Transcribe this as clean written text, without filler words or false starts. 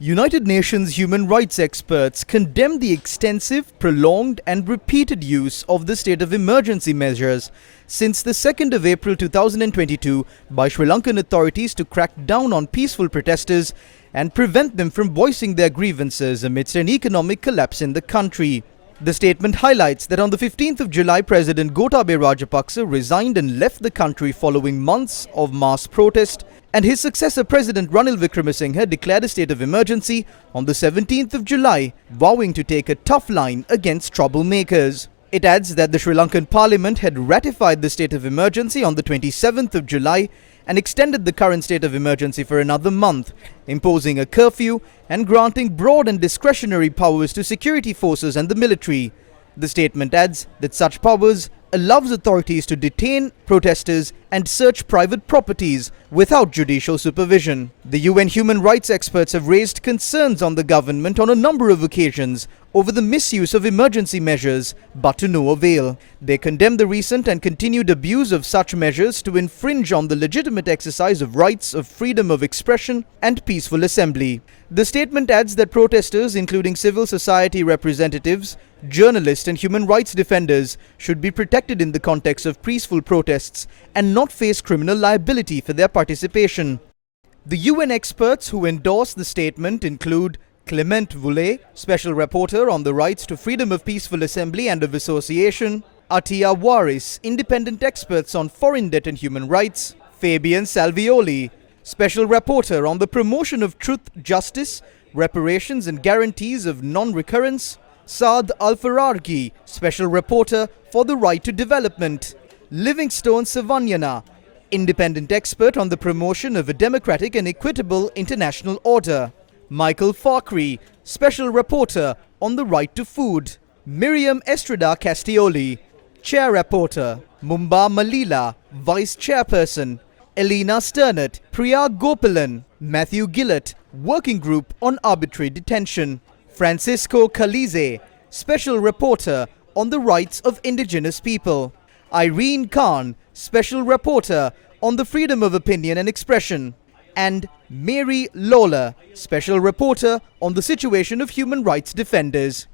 United Nations human rights experts condemn the extensive, prolonged and repeated use of the state of emergency measures since the 2nd of April 2022 by Sri Lankan authorities to crack down on peaceful protesters and prevent them from voicing their grievances amidst an economic collapse in the country. The statement highlights that on the 15th of July, President Gotabaya Rajapaksa resigned and left the country following months of mass protest, and his successor President Ranil Wickremesinghe declared a state of emergency on the 17th of July, vowing to take a tough line against troublemakers. It adds that the Sri Lankan Parliament had ratified the state of emergency on the 27th of July and extended the current state of emergency for another month, imposing a curfew and granting broad and discretionary powers to security forces and the military. The statement adds that such powers allows authorities to detain protesters and search private properties without judicial supervision. The UN human rights experts have raised concerns on the government on a number of occasions over the misuse of emergency measures, but to no avail. They condemn the recent and continued abuse of such measures to infringe on the legitimate exercise of rights of freedom of expression and peaceful assembly. The statement adds that protesters, including civil society representatives, journalists and human rights defenders, should be protected in the context of peaceful protests and not face criminal liability for their participation. The UN experts who endorse the statement include Clement Voulet, Special Rapporteur on the Rights to Freedom of Peaceful Assembly and of Association; Atiya Waris, Independent Experts on Foreign Debt and Human Rights; Fabian Salvioli, Special Rapporteur on the Promotion of Truth, Justice, Reparations and Guarantees of Non-Recurrence; Saad Al-Farargi, Special Rapporteur for the Right to Development; Livingstone Savanyana, Independent Expert on the Promotion of a Democratic and Equitable International Order; Michael Fakhri, Special Rapporteur on the Right to Food; Miriam Estrada Castioli, Chair Rapporteur; Mumba Malila, Vice Chairperson; Elena Sternert, Priya Gopalan; Matthew Gillett, Working Group on Arbitrary Detention; Francisco Calize, Special Rapporteur on the Rights of Indigenous People; Irene Khan, Special Rapporteur on the Freedom of Opinion and Expression; and Mary Lawler, Special Rapporteur on the Situation of Human Rights Defenders.